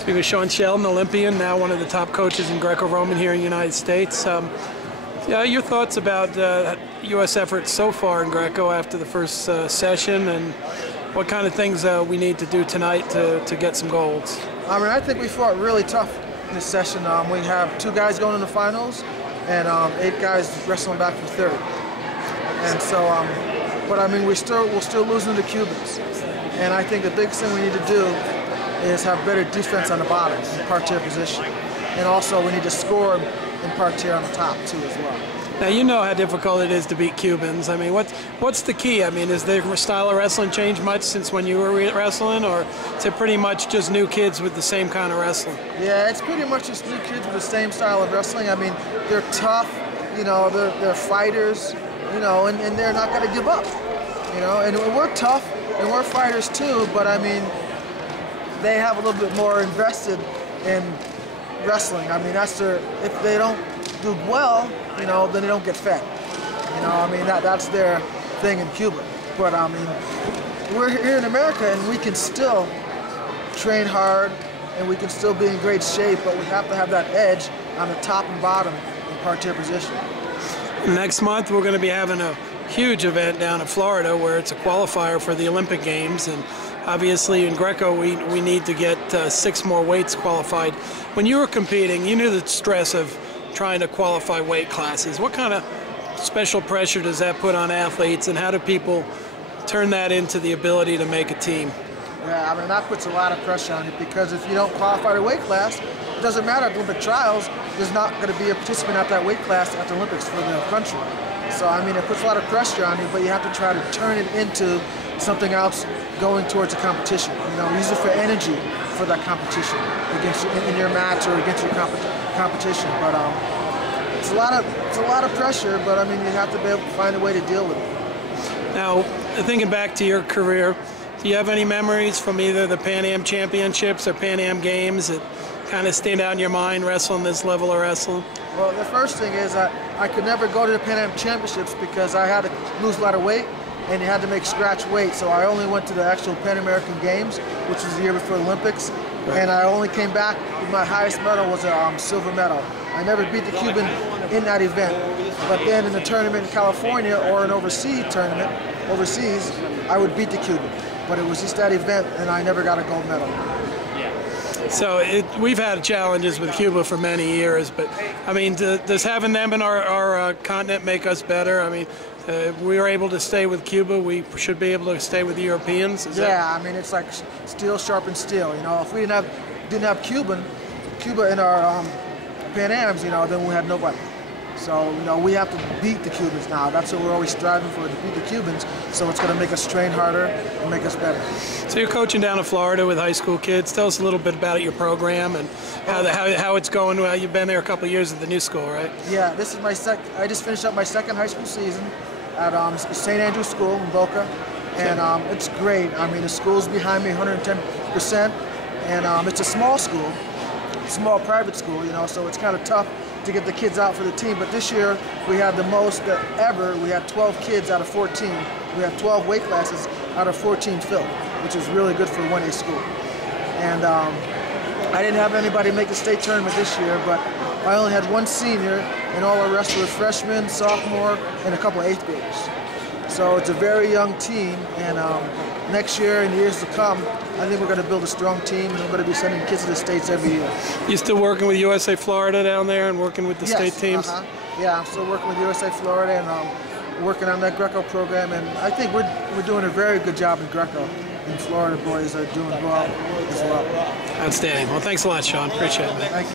Speaking with Shawn Sheldon, Olympian, now one of the top coaches in Greco-Roman here in the United States. Yeah, your thoughts about U.S. efforts so far in Greco after the first session, and what kind of things we need to do tonight to get some golds? I think we fought really tough in this session. We have 2 guys going in the finals and 8 guys wrestling back from third. And so, but we're still losing to Cubans. And I think the biggest thing we need to do is have better defense on the bottom in parterre position. And also we need to score in parterre on the top too as well. Now you know how difficult it is to beat Cubans. What's the key? Is their style of wrestling changed much since when you were wrestling, or is it pretty much just new kids with the same kind of wrestling? Yeah, it's pretty much just new kids with the same style of wrestling. They're tough, they're fighters, and they're not going to give up, and we're tough and we're fighters too, but they have a little bit more invested in wrestling. If they don't do well, then they don't get fed. That's their thing in Cuba. But we're here in America and we can still train hard and we can still be in great shape, but we have to have that edge on the top and bottom in parterre position. Next month we're going to be having a huge event down in Florida where it's a qualifier for the Olympic Games, and obviously in Greco we need to get 6 more weights qualified. When you were competing, you knew the stress of trying to qualify weight classes. What kind of special pressure does that put on athletes, and how do people turn that into the ability to make a team? Yeah, that puts a lot of pressure on you, because if you don't qualify the weight class, it doesn't matter at the Olympic trials, there's not going to be a participant at that weight class at the Olympics for the country. So it puts a lot of pressure on you, but you have to try to turn it into something else going towards a competition. Use it for energy for that competition against in your match or against your competition. But it's a lot of pressure, but you have to be able to find a way to deal with it. Now, thinking back to your career, do you have any memories from either the Pan Am Championships or Pan Am Games that kind of stand out in your mind wrestling this level of wrestling? Well, the first thing is I could never go to the Pan Am Championships because I had to lose a lot of weight and you had to make scratch weight. So I only went to the actual Pan American Games, which was the year before the Olympics, and I only came back with my highest medal was a silver medal. I never beat the Cuban in that event, but then in the tournament in California or an overseas tournament, I would beat the Cuban. But it was just that event, and I never got a gold medal. So we've had challenges with Cuba for many years, but does having them in our continent make us better? We were able to stay with Cuba, we should be able to stay with the Europeans. It's like steel sharpens steel. If we didn't have Cuba in our Pan Ams, then we had nobody. So we have to beat the Cubans now. That's what we're always striving for, to beat the Cubans. So it's going to make us train harder and make us better. So you're coaching down in Florida with high school kids. Tell us a little bit about your program and how it's going. Well, you've been there a couple of years at the new school, right? Yeah, this is I just finished up my 2nd high school season at St. Andrew's School in Boca, and it's great. The school's behind me 110%, and it's a small school, small private school, so it's kind of tough to get the kids out for the team. But this year we had the most ever. We had 12 kids out of 14. We had 12 weight classes out of 14 filled, which is really good for a 1A school. And I didn't have anybody make the state tournament this year, but I only had 1 senior, and all the rest were freshmen, sophomore, and a couple 8th graders. So it's a very young team, and next year and years to come, I think we're going to build a strong team, and we're going to be sending kids to the States every year. You still working with USA Florida down there and working with the state teams? Yeah, I'm still working with USA Florida and working on that Greco program, and I think we're doing a very good job in Greco. And Florida boys are doing well as well. Outstanding. Well, thanks a lot, Shawn. Appreciate it, man. Thank you.